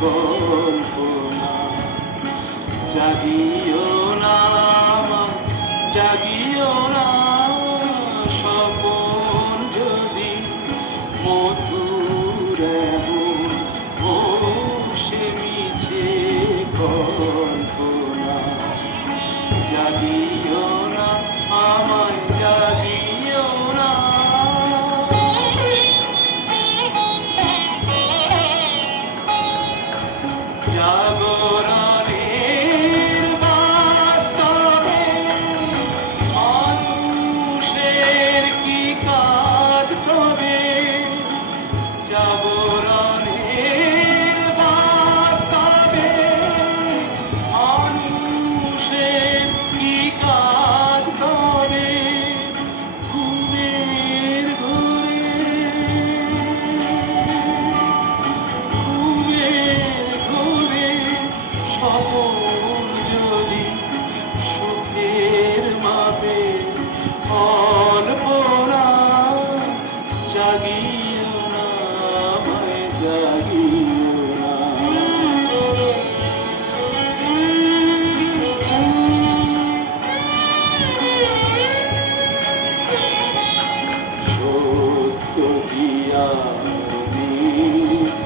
বলব না জাগিও না জাগিও না সপন যদি মধুর সে মিছে কল্পনা জাগিও Santiago.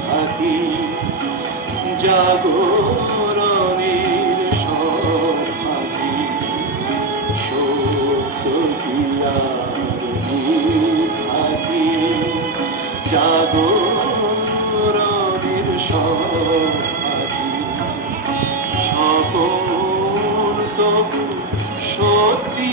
থাকি জাগরণের সভাকি সত্য থাকি জাগরণের সভাকি সকল তবু সত্যি